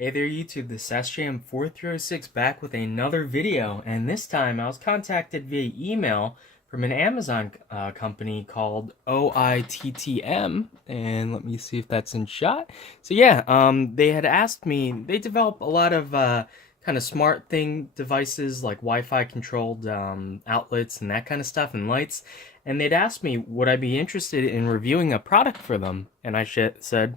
Hey there YouTube, this is SJM4306 back with another video, and this time I was contacted via email from an Amazon company called Oittm, and let me see if that's in shot. So yeah, they had asked me, they develop a lot of kind of smart thing devices like Wi-Fi controlled outlets and that kind of stuff and lights, and they'd asked me would I be interested in reviewing a product for them, and I said,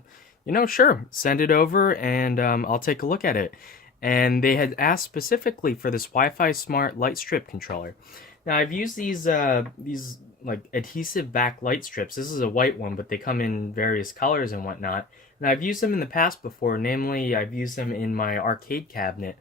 sure, send it over and I'll take a look at it. And they had asked specifically for this Wi-Fi smart light strip controller. Now I've used these like adhesive back light strips. This is a white one, but they come in various colors and whatnot. And I've used them in the past before. Namely, I've used them in my arcade cabinet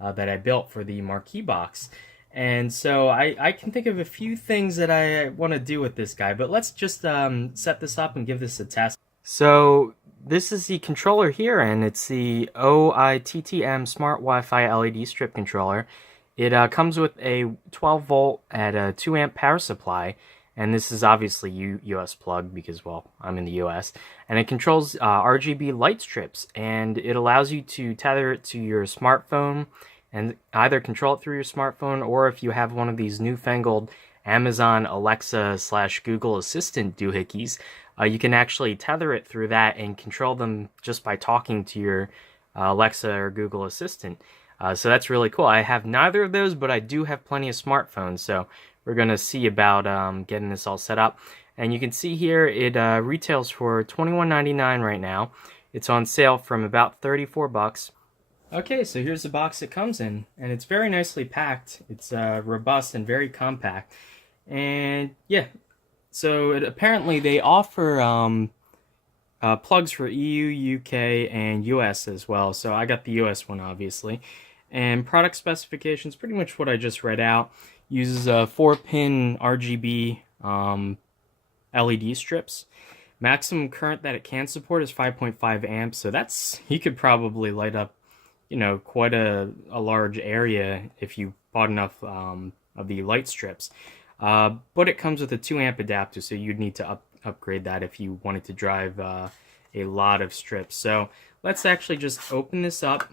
that I built for the marquee box. And so I can think of a few things that I want to do with this guy, but let's just set this up and give this a test. So this is the controller here, and it's the Oittm Smart Wi-Fi LED strip controller. It comes with a 12 volt at a 2 amp power supply, and this is obviously US plug because, well, I'm in the US, and it controls RGB light strips, and it allows you to tether it to your smartphone and either control it through your smartphone, or if you have one of these newfangled Amazon Alexa / Google Assistant doohickeys, you can actually tether it through that and control them just by talking to your Alexa or Google Assistant. So that's really cool. I have neither of those, but I do have plenty of smartphones, so we're going to see about getting this all set up. And you can see here it retails for $21.99 right now. It's on sale from about 34 bucks. Okay, so here's the box it comes in, and it's very nicely packed. It's robust and very compact. And yeah, so apparently they offer plugs for EU, UK, and US as well. So I got the US one, obviously. And product specifications, pretty much what I just read out. Uses 4-pin RGB LED strips. Maximum current that it can support is 5.5 amps. So you could probably light up, quite a large area if you bought enough of the light strips. But it comes with a 2 amp adapter, so you'd need to upgrade that if you wanted to drive a lot of strips. So let's actually just open this up,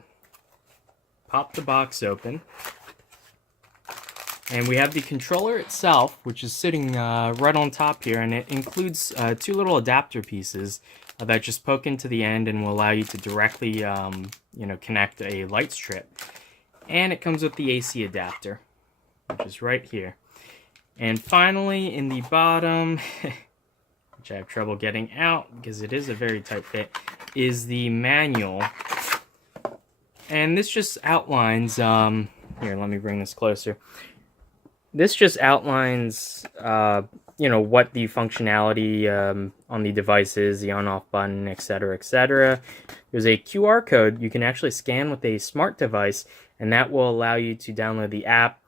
pop the box open, and we have the controller itself, which is sitting right on top here, and it includes 2 little adapter pieces that just poke into the end and will allow you to directly connect a light strip. And it comes with the AC adapter, which is right here. And finally, in the bottom, which I have trouble getting out because it is a very tight fit, is the manual. And this just outlines, here, let me bring this closer. This just outlines, what the functionality on the device is, the on-off button, etc., etc. There's a QR code you can actually scan with a smart device, and that will allow you to download the app,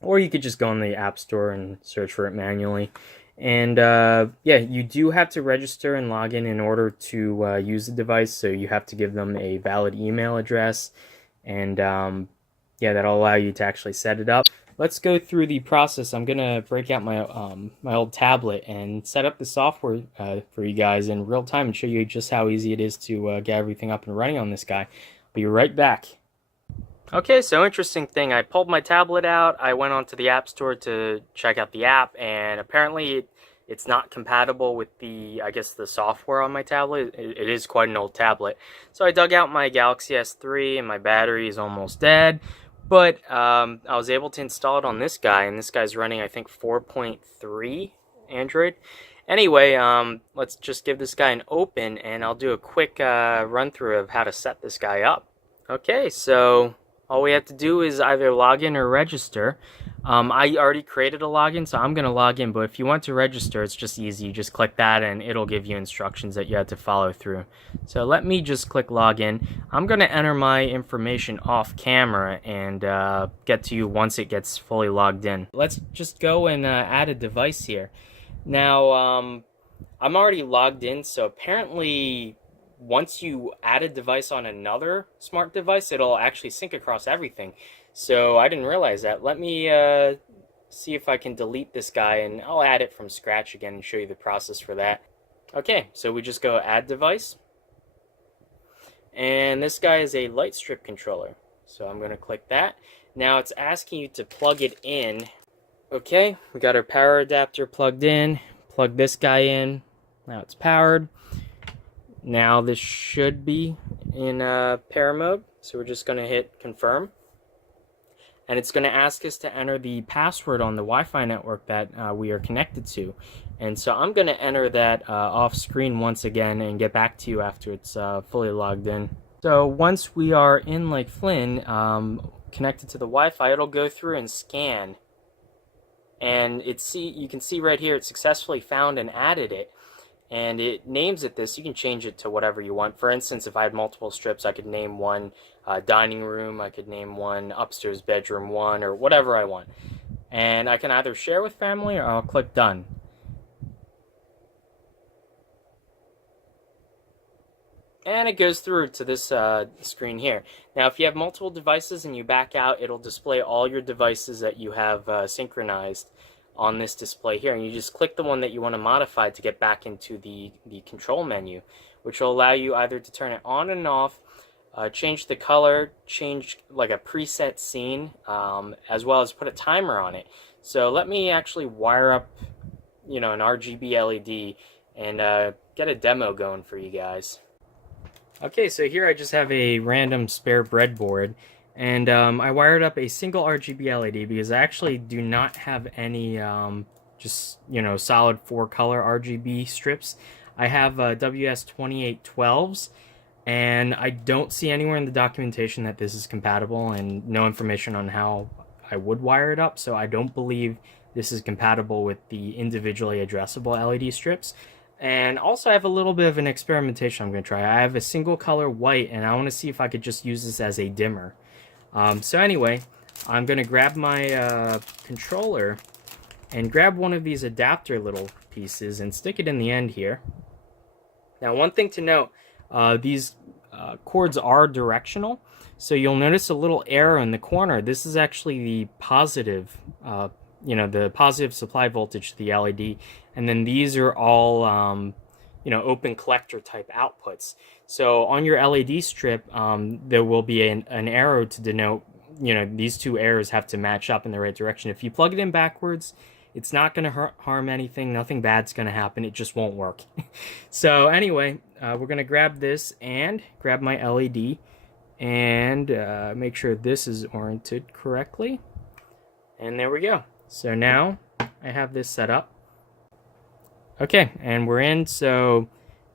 or you could just go on the App Store and search for it manually. And yeah, you do have to register and log in order to use the device, so you have to give them a valid email address, and yeah, that'll allow you to actually set it up. Let's go through the process. I'm gonna break out my my old tablet and set up the software for you guys in real time and show you just how easy it is to get everything up and running on this guy. I'll be right back. Okay, so interesting thing, I pulled my tablet out, I went onto the App Store to check out the app, and apparently it's not compatible with the software on my tablet. It is quite an old tablet. So I dug out my Galaxy S3, and my battery is almost dead, but I was able to install it on this guy, and this guy's running, I think, 4.3 Android. Anyway, let's just give this guy an open, and I'll do a quick run-through of how to set this guy up. Okay, so all we have to do is either log in or register. I already created a login, so I'm going to log in, but if you want to register, it's just easy. You just click that, and it'll give you instructions that you have to follow through. So let me just click login. I'm going to enter my information off camera and get to you once it gets fully logged in. Let's just go and add a device here. Now, I'm already logged in, so apparently once you add a device on another smart device, it'll actually sync across everything. So I didn't realize that. Let me see if I can delete this guy, and I'll add it from scratch again and show you the process for that. Okay, so we just go add device. And this guy is a light strip controller. So I'm going to click that. Now it's asking you to plug it in. Okay, we got our power adapter plugged in. Plug this guy in. Now it's powered. Now this should be in pair mode. So we're just going to hit confirm. And it's going to ask us to enter the password on the Wi-Fi network that we are connected to. And so I'm going to enter that off screen once again and get back to you after it's fully logged in. So once we are in Lake Flynn, connected to the Wi-Fi, it'll go through and scan. And you can see right here it successfully found and added it. And it names it this. You can change it to whatever you want. For instance, if I had multiple strips, I could name one dining room, I could name one upstairs bedroom 1, or whatever I want. And I can either share with family or I'll click done. And it goes through to this screen here. Now, if you have multiple devices and you back out, it'll display all your devices that you have synchronized on this display here, and you just click the one that you want to modify to get back into the control menu, which will allow you either to turn it on and off, change the color, change like a preset scene, as well as put a timer on it. So let me actually wire up, an RGB LED and get a demo going for you guys. Okay, so here I just have a random spare breadboard. And I wired up a single RGB LED because I actually do not have any solid 4-color RGB strips. I have WS2812s, and I don't see anywhere in the documentation that this is compatible, and no information on how I would wire it up, so I don't believe this is compatible with the individually addressable LED strips. And also I have a little bit of an experimentation I'm going to try. I have a single color white, and I want to see if I could just use this as a dimmer. So anyway, I'm going to grab my controller and grab one of these adapter little pieces and stick it in the end here. Now, one thing to note, these cords are directional, so you'll notice a little arrow in the corner. This is actually the positive, the positive supply voltage to the LED, and then these are all open collector type outputs. So on your LED strip, there will be an arrow to denote, these two arrows have to match up in the right direction. If you plug it in backwards, it's not going to harm anything. Nothing bad's going to happen. It just won't work. So anyway, we're going to grab this and grab my LED and make sure this is oriented correctly. And there we go. So now I have this set up. Okay, and we're in. So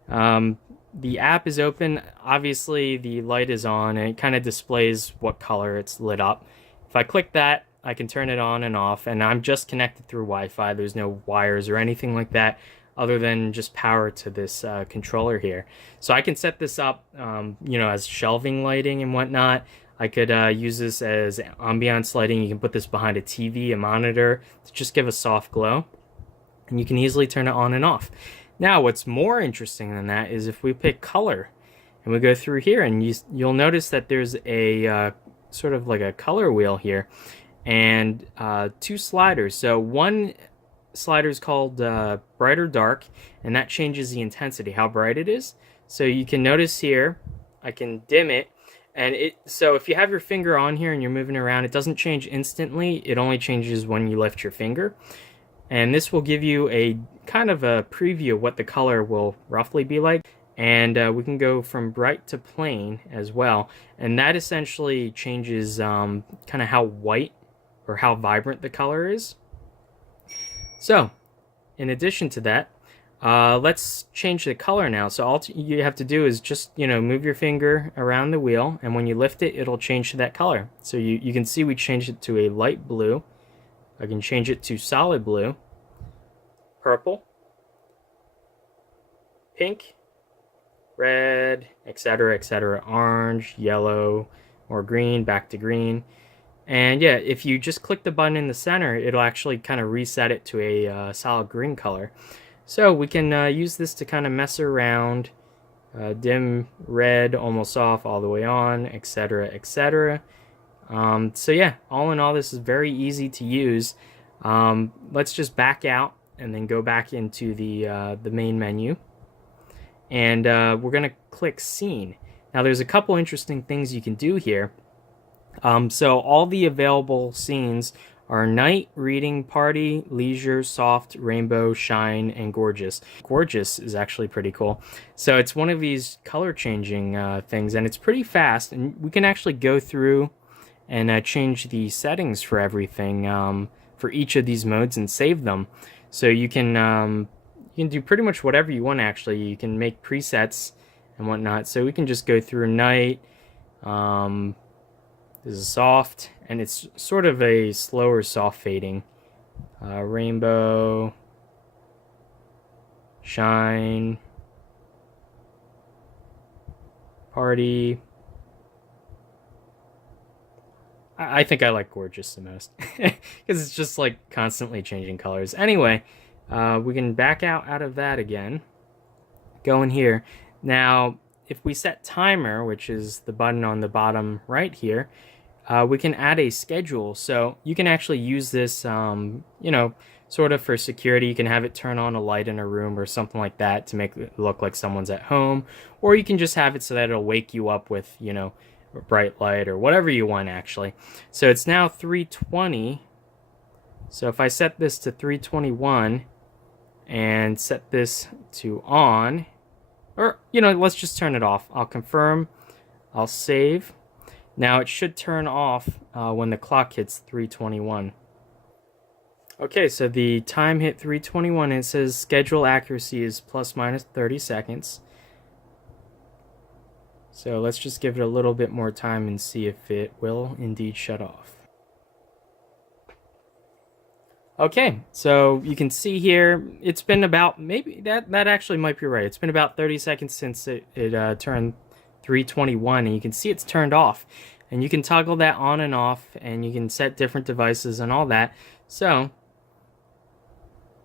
the app is open. Obviously, the light is on, and it kind of displays what color it's lit up. If I click that, I can turn it on and off, and I'm just connected through Wi-Fi. There's no wires or anything like that other than just power to this controller here. So I can set this up, as shelving lighting and whatnot. I could use this as ambiance lighting. You can put this behind a TV, a monitor, to just give a soft glow. And you can easily turn it on and off. Now, what's more interesting than that is if we pick color and we go through here, and you'll notice that there's a sort of like a color wheel here and 2 sliders. So one slider is called bright or dark, and that changes the intensity, how bright it is. So you can notice here, I can dim it, and so if you have your finger on here and you're moving around, it doesn't change instantly. It only changes when you lift your finger. And this will give you a kind of a preview of what the color will roughly be like. And we can go from bright to plain as well. And that essentially changes kind of how white or how vibrant the color is. So, in addition to that, let's change the color now. So all you have to do is just, move your finger around the wheel. And when you lift it, it'll change to that color. So you can see we changed it to a light blue. I can change it to solid blue, purple, pink, red, etc., orange, yellow, or green, back to green. And yeah, if you just click the button in the center, it'll actually kind of reset it to a solid green color. So we can use this to kind of mess around, dim red almost off all the way on, etc. So yeah, all in all, this is very easy to use. Let's just back out and then go back into the main menu. And we're going to click Scene. Now there's a couple interesting things you can do here. So all the available scenes are night, reading, party, leisure, soft, rainbow, shine, and gorgeous. Gorgeous is actually pretty cool. So it's one of these color changing things, and it's pretty fast, and we can actually go through and change the settings for everything for each of these modes and save them. So you can do pretty much whatever you want. Actually, you can make presets and whatnot. So we can just go through night. This is soft, and it's sort of a slower soft fading. Rainbow, shine, party. I think I like gorgeous the most because it's just like constantly changing colors. Anyway, we can back out of that again. Go in here. Now, if we set timer, which is the button on the bottom right here, we can add a schedule. So you can actually use this, you know, sort of for security. You can have it turn on a light in a room or something like that to make it look like someone's at home. Or you can just have it so that it'll wake you up with, you know, a bright light or whatever you want actually. So it's now 3:20. So if I set this to 3:21 and set this to on, or, you know, let's just turn it off. I'll confirm. I'll save. Now it should turn off when the clock hits 3:21. Okay, so the time hit 3:21 and it says schedule accuracy is ± 30 seconds. So let's just give it a little bit more time and see if it will indeed shut off. Okay, so you can see here, it's been about, maybe that actually might be right. It's been about 30 seconds since it turned 3:21, and you can see it's turned off. And you can toggle that on and off, and you can set different devices and all that. So,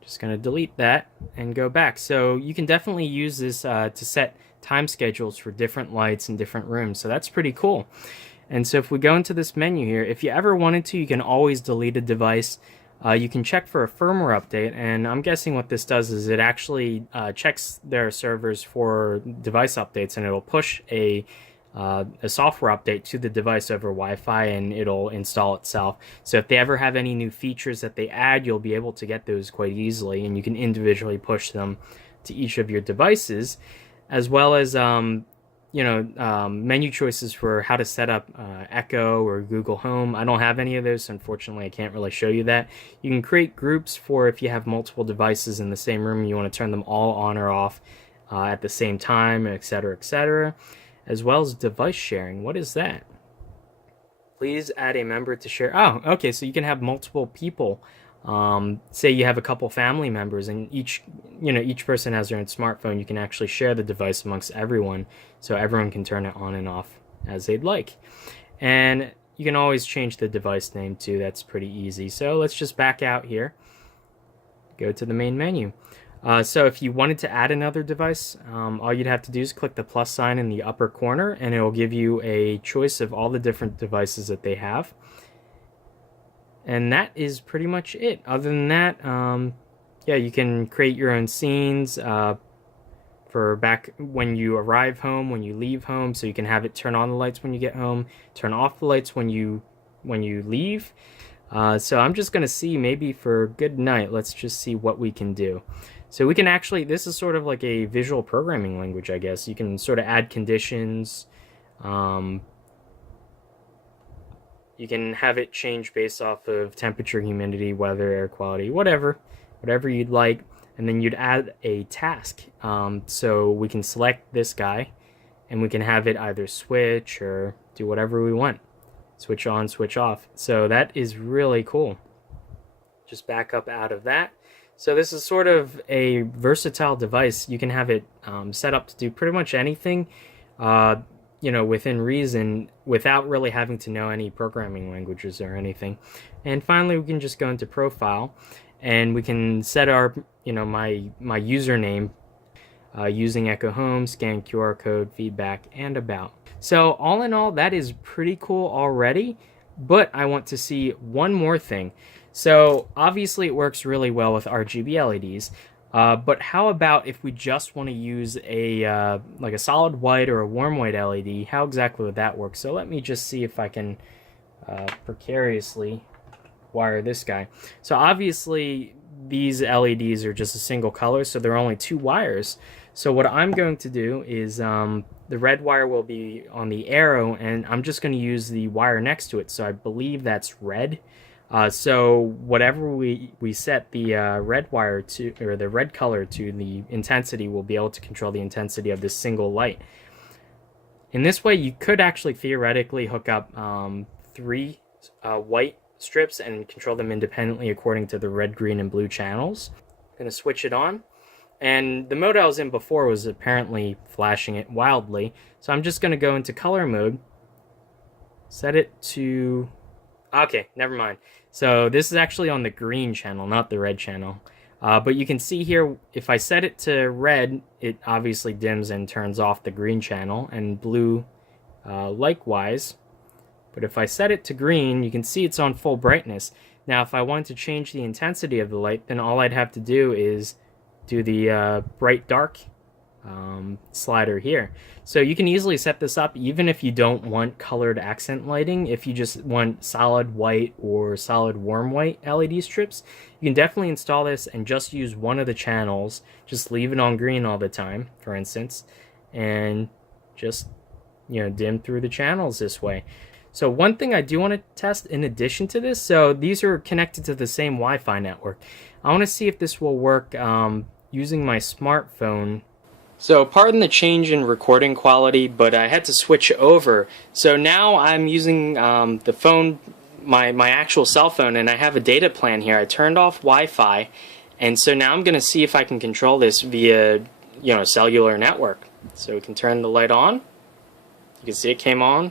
just going to delete that and go back. So you can definitely use this to set time schedules for different lights in different rooms. So that's pretty cool. And so if we go into this menu here, if you ever wanted to, you can always delete a device. You can check for a firmware update, and I'm guessing what this does is it actually checks their servers for device updates, and it'll push a software update to the device over Wi-Fi, and it'll install itself. So if they ever have any new features that they add, you'll be able to get those quite easily, and you can individually push them to each of your devices, as well as menu choices for how to set up Echo or Google Home. I don't have any of those, so unfortunately I can't really show you that. You can create groups for if you have multiple devices in the same room and you want to turn them all on or off at the same time, etc., as well as device sharing. What is that? Please add a member to share. Oh, okay, so you can have multiple people. Say you have a couple family members, and each person has their own smartphone. You can actually share the device amongst everyone, so everyone can turn it on and off as they'd like. And you can always change the device name too. That's pretty easy. So let's just back out here, go to the main menu. So if you wanted to add another device, all you'd have to do is click the plus sign in the upper corner, and it will give you a choice of all the different devices that they have. And that is pretty much it. Other than that, yeah, you can create your own scenes for back when you arrive home, when you leave home, so you can have it turn on the lights when you get home, turn off the lights when you leave. So I'm just going to see, maybe for good night, let's just see what we can do. So we can actually, this is sort of like a visual programming language, I guess. You can sort of add conditions. You can have it change based off of temperature, humidity, weather, air quality, whatever you'd like. And then you'd add a task. So we can select this guy, and we can have it either switch or do whatever we want. Switch on, switch off. So that is really cool. Just back up out of that. So this is sort of a versatile device. You can have it set up to do pretty much anything, within reason, without really having to know any programming languages or anything. And finally, we can just go into profile, and we can set our, my username using Echo Home, scan QR code, feedback, and about. So all in all, that is pretty cool already, but I want to see one more thing. So obviously it works really well with RGB LEDs, But how about if we just want to use a like a solid white or a warm white LED? How exactly would that work? So let me just see if I can precariously wire this guy. So obviously these LEDs are just a single color, so there are only 2 wires. So what I'm going to do is the red wire will be on the arrow, and I'm just going to use the wire next to it. So I believe that's red. So whatever we set the red wire to, or the red color to the intensity, we'll be able to control the intensity of this single light. In this way, you could actually theoretically hook up 3 white strips and control them independently according to the red, green, and blue channels. I'm going to switch it on. And the mode I was in before was apparently flashing it wildly. So I'm just going to go into color mode, set it to... Okay, never mind. So this is actually on the green channel, not the red channel. But you can see here, if I set it to red, it obviously dims and turns off the green channel, and blue likewise. But if I set it to green, you can see it's on full brightness. Now, if I wanted to change the intensity of the light, then all I'd have to do is do the bright dark slider here. So you can easily set this up even if you don't want colored accent lighting. If you just want solid white or solid warm white LED strips, you can definitely install this and just use one of the channels. Just leave it on green all the time, for instance, and just, you know, dim through the channels this way. So one thing I do want to test in addition to this, so these are connected to the same Wi-Fi network. I want to see if this will work using my smartphone. So pardon the change in recording quality, but I had to switch over. So now I'm using the phone, my actual cell phone, and I have a data plan here. I turned off Wi-Fi, and so now I'm going to see if I can control this via, you know, cellular network. So we can turn the light on. You can see it came on,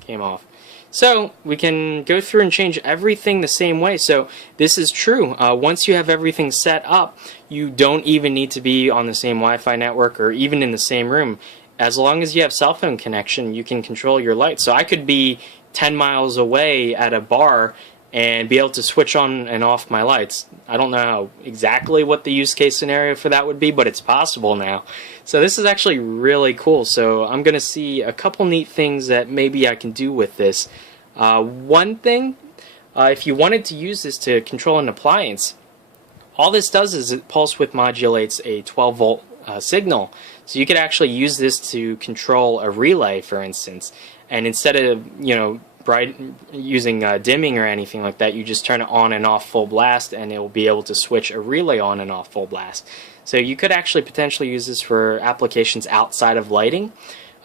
came off. So we can go through and change everything the same way. So this is true. Once you have everything set up, you don't even need to be on the same Wi-Fi network or even in the same room. As long as you have cell phone connection, you can control your lights. So I could be 10 miles away at a bar and be able to switch on and off my lights. I don't know exactly what the use case scenario for that would be, but it's possible now. So this is actually really cool. So I'm going to see a couple neat things that maybe I can do with this. One thing, if you wanted to use this to control an appliance, all this does is it pulse width modulates a 12 volt signal. So you could actually use this to control a relay, for instance. And instead of, you know, using dimming or anything like that, you just turn it on and off full blast, and it will be able to switch a relay on and off full blast. So you could actually potentially use this for applications outside of lighting.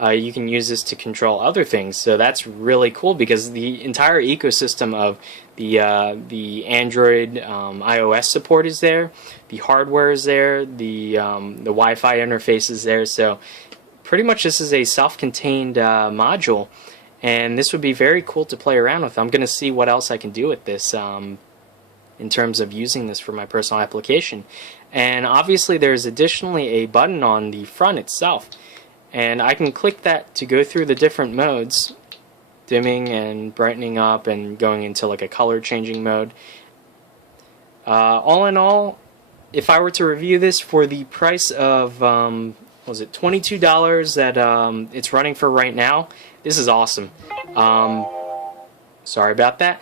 You can use this to control other things. So that's really cool because the entire ecosystem of the Android iOS support is there, the hardware is there, the Wi-Fi interface is there. So pretty much this is a self-contained module. And this would be very cool to play around with. I'm going to see what else I can do with this in terms of using this for my personal application. And obviously there's additionally a button on the front itself. And I can click that to go through the different modes, dimming and brightening up and going into like a color changing mode. All in all, if I were to review this for the price of, was it $22 that it's running for right now, this is awesome. Sorry about that.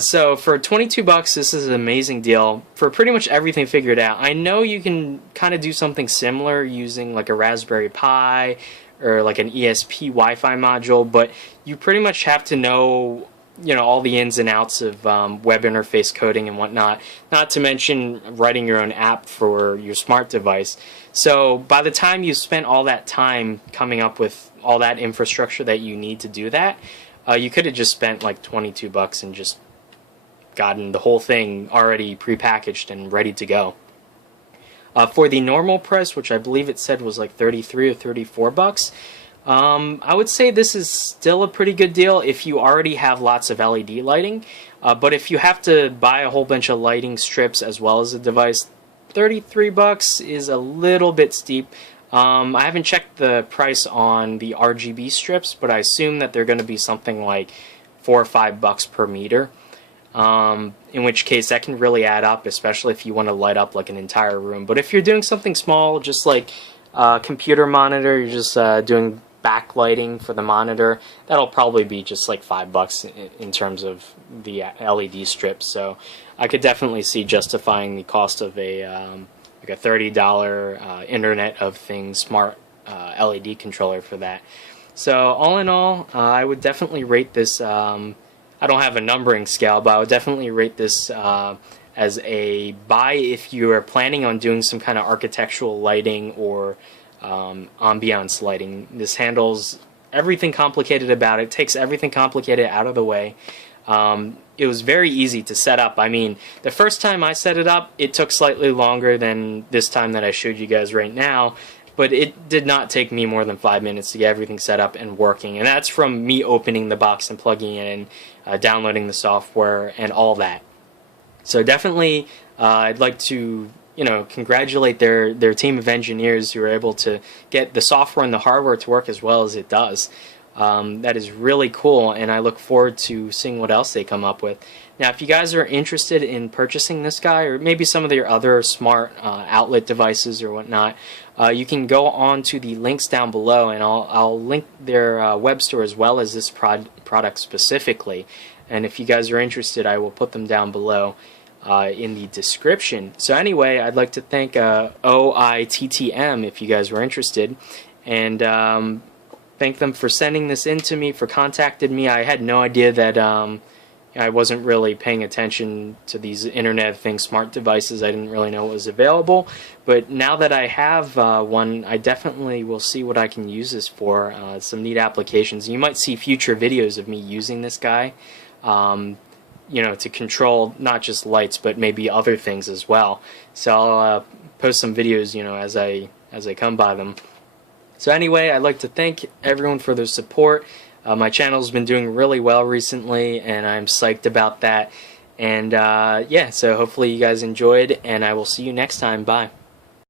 So for 22 bucks, this is an amazing deal for pretty much everything figured out. I know you can kind of do something similar using like a Raspberry Pi or like an ESP Wi-Fi module, but you pretty much have to know, you know, all the ins and outs of web interface coding and whatnot, not to mention writing your own app for your smart device. So by the time you spent all that time coming up with all that infrastructure that you need to do that, you could have just spent like 22 bucks and just gotten the whole thing already prepackaged and ready to go. For the normal price, which I believe it said was like 33 or 34 bucks, I would say this is still a pretty good deal if you already have lots of LED lighting. But if you have to buy a whole bunch of lighting strips as well as a device, 33 bucks is a little bit steep. I haven't checked the price on the RGB strips, but I assume that they're going to be something like $4 or $5 per meter. in which case that can really add up, especially if you want to light up like an entire room. But if you're doing something small, just like a computer monitor, you're just doing backlighting for the monitor, that'll probably be just like $5 in terms of the LED strips. So I could definitely see justifying the cost of a like a $30 Internet of Things smart LED controller for that. So all in all, I would definitely rate this, I don't have a numbering scale, but I would definitely rate this as a buy if you are planning on doing some kind of architectural lighting or ambiance lighting. This handles everything complicated about it, takes everything complicated out of the way. It was very easy to set up. I mean, the first time I set it up, it took slightly longer than this time that I showed you guys right now, but it did not take me more than 5 minutes to get everything set up and working. And that's from me opening the box and plugging it in, downloading the software and all that. So definitely, I'd like to, you know, congratulate their team of engineers who are able to get the software and the hardware to work as well as it does. That is really cool, and I look forward to seeing what else they come up with. Now, if you guys are interested in purchasing this guy, or maybe some of their other smart outlet devices or whatnot, you can go on to the links down below, and I'll link their web store as well as this product specifically. And if you guys are interested, I will put them down below in the description. So anyway, I'd like to thank Oittm if you guys were interested, and thank them for sending this in to me, for contacting me. I had no idea that I wasn't really paying attention to these Internet of Things smart devices. I didn't really know what was available. But now that I have one, I definitely will see what I can use this for. Some neat applications. You might see future videos of me using this guy, you know, to control not just lights, but maybe other things as well. So I'll post some videos, you know, as I come by them. So anyway, I'd like to thank everyone for their support. My channel's been doing really well recently, and I'm psyched about that. And yeah, so hopefully you guys enjoyed, and I will see you next time. Bye.